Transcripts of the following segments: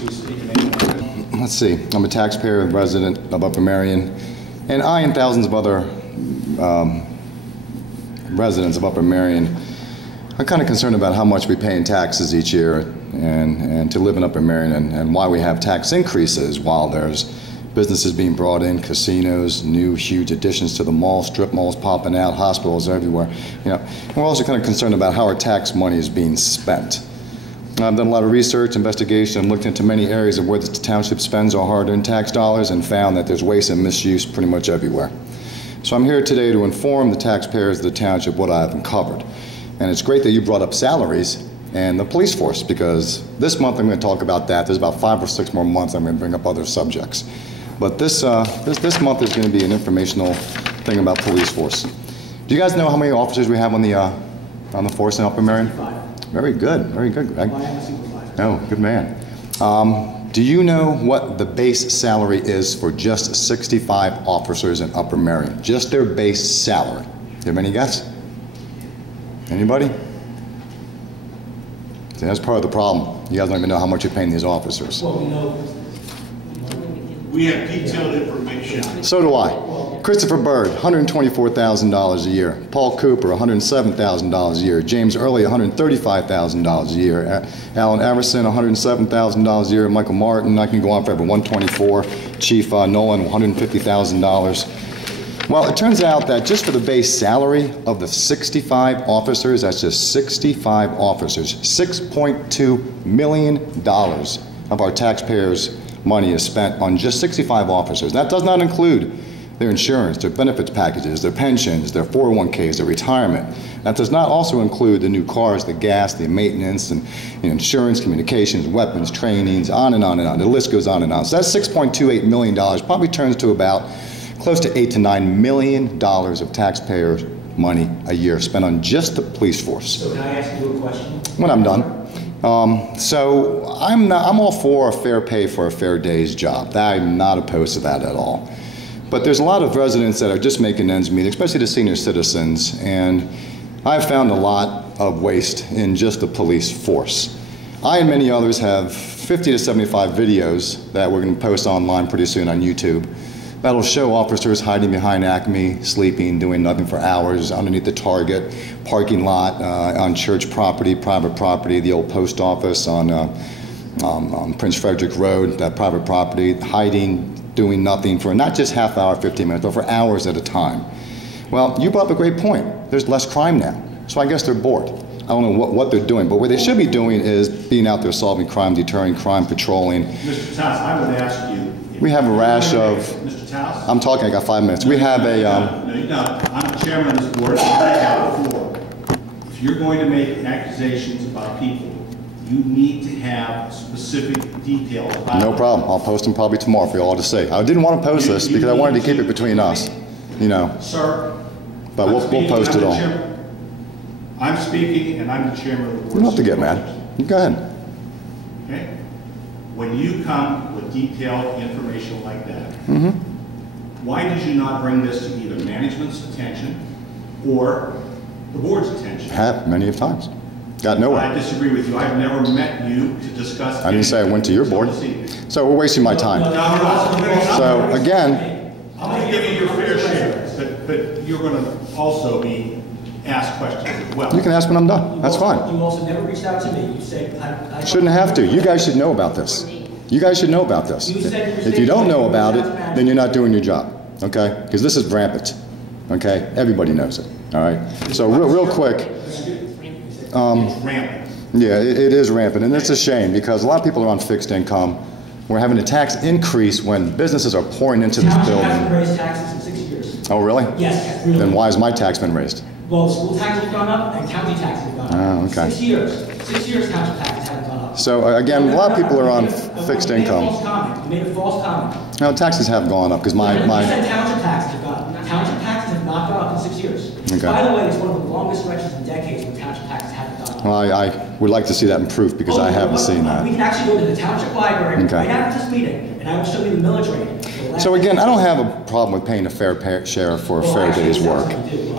Let's see, I'm a taxpayer and resident of Upper Merion, and I and thousands of other residents of Upper Merion are kind of concerned about how much we pay in taxes each year and to live in Upper Merion, and why we have tax increases while there's businesses being brought in, casinos, new huge additions to the mall, strip malls popping out, hospitals everywhere. You know, and we're also kind of concerned about how our tax money is being spent. I've done a lot of research, investigation, looked into many areas of where the township spends our hard-earned tax dollars and found that there's waste and misuse pretty much everywhere. So I'm here today to inform the taxpayers of the township what I have uncovered. And it's great that you brought up salaries and the police force, because this month I'm going to talk about that. There's about 5 or 6 more months I'm going to bring up other subjects. But this month is going to be an informational thing about police force. Do you guys know how many officers we have on the force in Upper Merion? Very good, Greg. Oh, good man. Do you know what the base salary is for just 65 officers in Upper Merion? Just their base salary. Do you have any guess? Anybody? See, that's part of the problem. You guys don't even know how much you're paying these officers. Well, we know. We have detailed information. So do I. Christopher Bird, $124,000 a year. Paul Cooper, $107,000 a year. James Early, $135,000 a year. Alan Everson, $107,000 a year. Michael Martin, I can go on forever, $124,000. Chief Nolan, $150,000. Well, it turns out that just for the base salary of the 65 officers, that's just 65 officers, $6.2 million of our taxpayers' money is spent on just 65 officers. That does not include their insurance, their benefits packages, their pensions, their 401ks, their retirement. That does not also include the new cars, the gas, the maintenance, and insurance, communications, weapons, trainings, on and on and on. The list goes on and on. So that $6.28 million probably turns to about close to $8 to $9 million of taxpayers' money a year spent on just the police force. So can I ask you a question? When I'm done. So I'm all for a fair pay for a fair day's job. I'm not opposed to that at all. But there's a lot of residents that are just making ends meet, especially the senior citizens, and I've found a lot of waste in just the police force. I and many others have 50 to 75 videos that we're going to post online pretty soon on YouTube that'll show officers hiding behind Acme, sleeping, doing nothing for hours underneath the Target, parking lot, on church property, private property, the old post office on Prince Frederick Road, that private property, hiding, doing nothing for not just half hour, 15 minutes, but for hours at a time. Well, you brought up a great point. There's less crime now, so I guess they're bored. I don't know what they're doing, but what they should be doing is being out there solving crime, deterring crime, patrolling. Mr. Tass, I would ask you. We have a rash of. Mr. Tass? I'm talking, I got 5 minutes. We have a. No, you're not. I'm the chairman of this board, and I have the floor. If you're going to make accusations about people, you need to have specific details about No problem. I'll post them probably tomorrow for you all to see. I didn't want to post this because I wanted to keep it between us, you know. Sir. But we'll post it all. I'm speaking, and I'm the chairman of the board. You don't have to get mad. You go ahead. Okay? When you come with detailed information like that, why did you not bring this to either management's attention or the board's attention? Have many of times. Got nowhere. I disagree with you. I've never met you to discuss. I didn't say I went to your board. So we're wasting my time. So again, I'm going to give you your fair share, but you're going to also be asked questions as well. You can ask when I'm done. That's fine. You also never reached out to me. You said I shouldn't have to. You guys should know about this. You guys should know about this. If you don't know about it, then you're not doing your job. Okay? Because this is rampant. Okay? Everybody knows it. All right? So real quick. Rampant. Yeah, it is rampant, and it's a shame because a lot of people are on fixed income. We're having a tax increase when businesses are pouring into this building. Hasn't raised taxes in 6 years. Oh, really? Yes, really. Then why has my tax been raised? Well, school taxes have gone up and county taxes have gone up. Oh, okay. 6 years. 6 years township taxes haven't gone up. So again, a lot of people are on fixed income. You made a false comment. No, taxes have gone up because You said township taxes have gone up. Township taxes have not gone up in 6 years. Okay. By the way, it's one of the longest stretches in decades when township taxes haven't gone up. Well, I would like to see that in proof because I haven't seen that. We can actually go to the township library right after this meeting, and I will show you the millage rate. So again, I don't have a problem with paying a fair share for a fair day's work.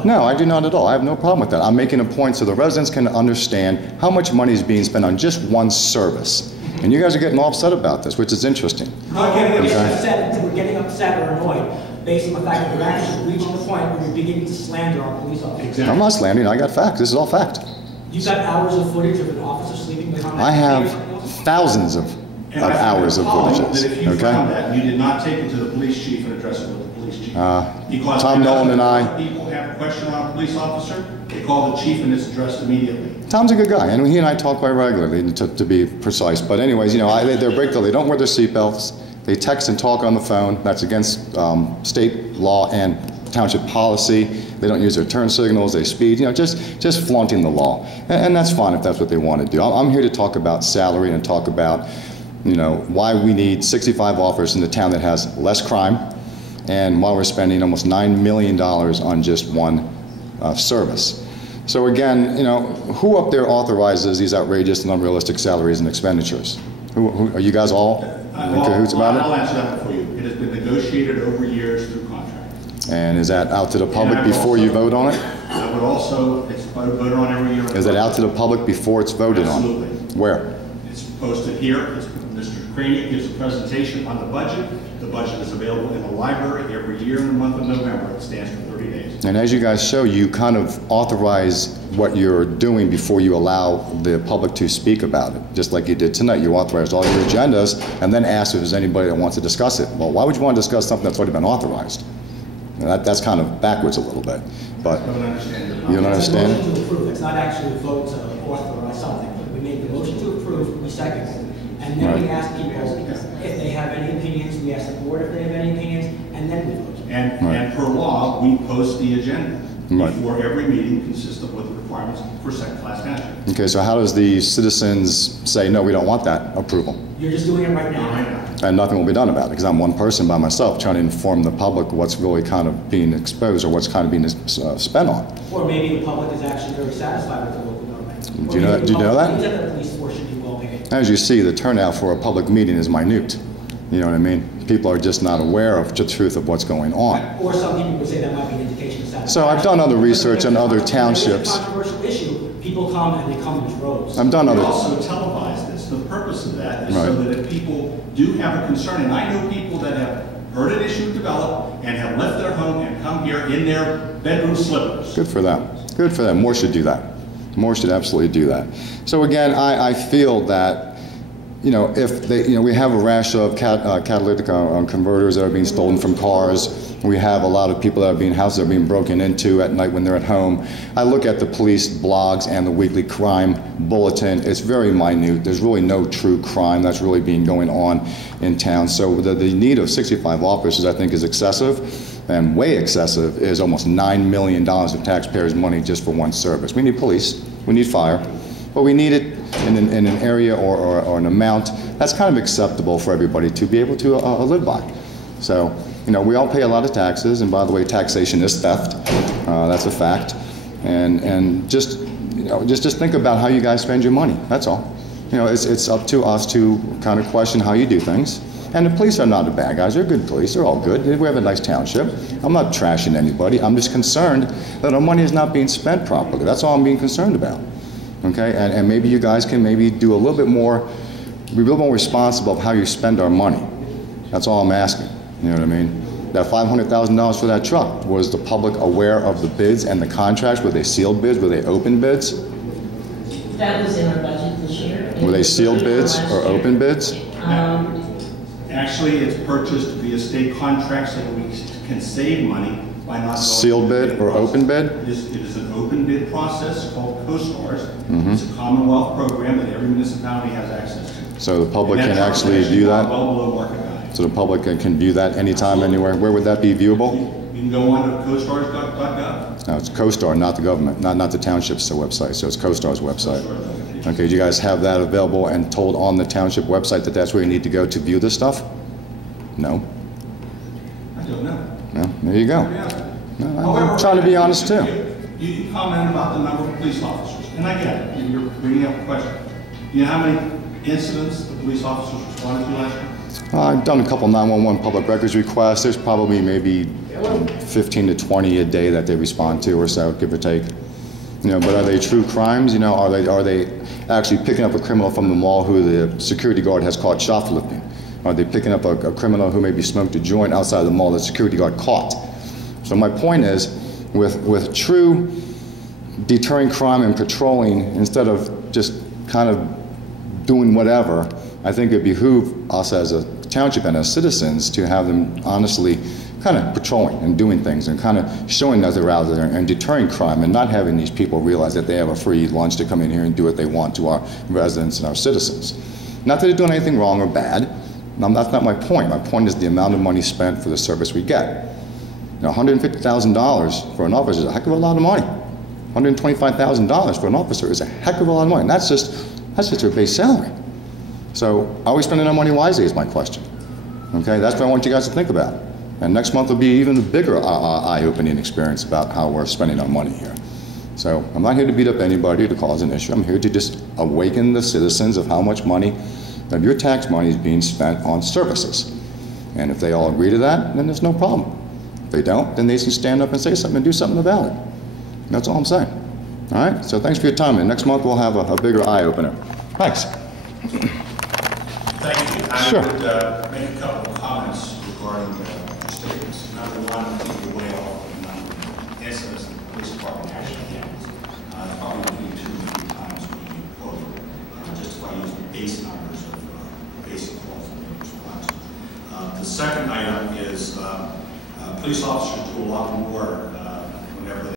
No, I do not at all. I have no problem with that. I'm making a point so the residents can understand how much money is being spent on just one service. And you guys are getting all upset about this, which is interesting. We're getting upset or annoyed based on the fact that we're actually reaching the point where we're beginning to slander our police officers. Exactly. I'm not slandering, I got facts. This is all fact. You've got hours of footage of an officer sleeping behind that. I have thousands of hours of footages. That if you found that, you did not take it to the police chief and address it with the police chief. Because Tom Nolan and I. People have a question on a police officer, they call the chief and it's addressed immediately. Tom's a good guy, and he and I talk quite regularly, to be precise. But anyways, you know, they break the, they don't wear their seatbelts. They text and talk on the phone. That's against state law and township policy. They don't use their turn signals. They speed. You know, just flaunting the law, and that's fine if that's what they want to do. I'm here to talk about salary and talk about, you know, why we need 65 officers in the town that has less crime, and why we're spending almost $9 million on just one service. So again, you know, who up there authorizes these outrageous and unrealistic salaries and expenditures? Who are you guys all in cahoots about it? I'll answer that for you. It has been negotiated over years through contract. And is that out to the public before you vote on it? I would also, it's voted on every year. Is it out to the public before it's voted on? Absolutely. Where? It's posted here. Mr. Craney gives a presentation on the budget. The budget is available in the library every year in the month of November. It stands for 30 days. And as you guys show, you kind of authorize what you're doing before you allow the public to speak about it. Just like you did tonight, you authorized all your agendas and then asked if there's anybody that wants to discuss it. Well, why would you want to discuss something that's already been authorized? That's kind of backwards a little bit. But I don't understand. You don't understand? It's a motion to approve. It's not actually a vote to authorize something. We made the motion to approve, we second it. And then we ask people if they have any opinions, we ask the board if they have any opinions, and then we vote. And per law, we post the agenda Right. before every meeting consistent with the requirements for second-class township. okay, so how does the citizens say, no, we don't want that approval? You're just doing it right now. Right now. And nothing will be done about it, because I'm one person by myself trying to inform the public what's really kind of being exposed or what's kind of being spent on. Or maybe the public is actually very satisfied with the local government. Do you know that? Do you know that? The police force should be well paid. As you see, the turnout for a public meeting is minute. You know what I mean? People are just not aware of the truth of what's going on. Or some people would say that might be an indication of satisfaction. So I've done other research on other townships. When it's a controversial issue, people come and they come in droves. I've done We other. also televise this. The purpose of that is so Right. that if people do have a concern, and I know people that have heard an issue develop and have left their home and come here in their bedroom slippers. Good for them. Good for them. More should do that. More should absolutely do that. So again, I feel that, you know, if they, you know, we have a rash of catalytic converters that are being stolen from cars. We have a lot of people that are being, houses are being broken into at night when they're at home. I look at the police blogs and the weekly crime bulletin. It's very minute. There's really no true crime that's really being going on in town. So the need of 65 officers, I think, is excessive. And way excessive is almost $9 million of taxpayers' money just for one service. We need police, we need fire, but we need it in an area or an amount that's kind of acceptable for everybody to be able to live by. So, you know, we all pay a lot of taxes, and by the way, taxation is theft. That's a fact. And just, you know, just think about how you guys spend your money. That's all. You know, it's up to us to kind of question how you do things. And the police are not the bad guys. They're good police. They're all good. We have a nice township. I'm not trashing anybody. I'm just concerned that our money is not being spent properly. That's all I'm being concerned about. Okay? And maybe you guys can maybe do a little bit more, be a little more responsible of how you spend our money. That's all I'm asking. You know what I mean? That $500,000 for that truck, was the public aware of the bids and the contracts? Were they sealed bids? Were they open bids? That was in our budget this year. Were they sealed bids or open bids? Actually, it's purchased via state contracts so that we can save money by not going Sealed through the bid or open bid? It is an open bid process called CoStars. Mm-hmm. It's a Commonwealth program that every municipality has access to. So the public And can that actually truck is view that? Well below market value. So the public can view that anytime, anywhere? Where would that be viewable? You can go on to CoStars.gov. No, it's CoStar, not the government, not the township's website, so it's CoStar's website. Okay, do you guys have that available and told on the township website that that's where you need to go to view this stuff? No? I don't know. No? There you go. Yeah. No, I'm trying to be honest too. You commented about the number of police officers, and I get it. You're bringing up a question. Do you know how many incidents the police officers responded to last year? I've done a couple 911 public records requests. There's probably maybe 15 to 20 a day that they respond to or so, give or take. You know, but are they true crimes? You know, are they actually picking up a criminal from the mall who the security guard has caught shoplifting? Are they picking up a criminal who maybe smoked a joint outside the mall that the security guard caught? So my point is, with true deterring crime and patrolling, instead of just kind of doing whatever, I think it behooves us as a township and as citizens to have them honestly kind of patrolling and doing things and kind of showing that they're out there and deterring crime, and not having these people realize that they have a free lunch to come in here and do what they want to our residents and our citizens. Not that they're doing anything wrong or bad. That's not my point. My point is the amount of money spent for the service we get. You know, $150,000 for an officer is a heck of a lot of money. $125,000 for an officer is a heck of a lot of money. And that's just their base salary. So are we spending our money wisely is my question. Okay, that's what I want you guys to think about. And next month will be even a bigger eye-opening experience about how we're spending our money here. So I'm not here to beat up anybody to cause an issue. I'm here to just awaken the citizens of how much money of your tax money is being spent on services. And if they all agree to that, then there's no problem. If they don't, then they can stand up and say something and do something about it. That's all I'm saying. All right? So thanks for your time. And next month we'll have a bigger eye-opener. Thanks. Thank you. I Sure. would make a couple of comments regarding statements. Number one, I think you're way off the number of incidents the police department actually handles. Probably between 2 and 3 times what you quoted, just if I use the base numbers of basic calls and response. The second item is police officers do a lot more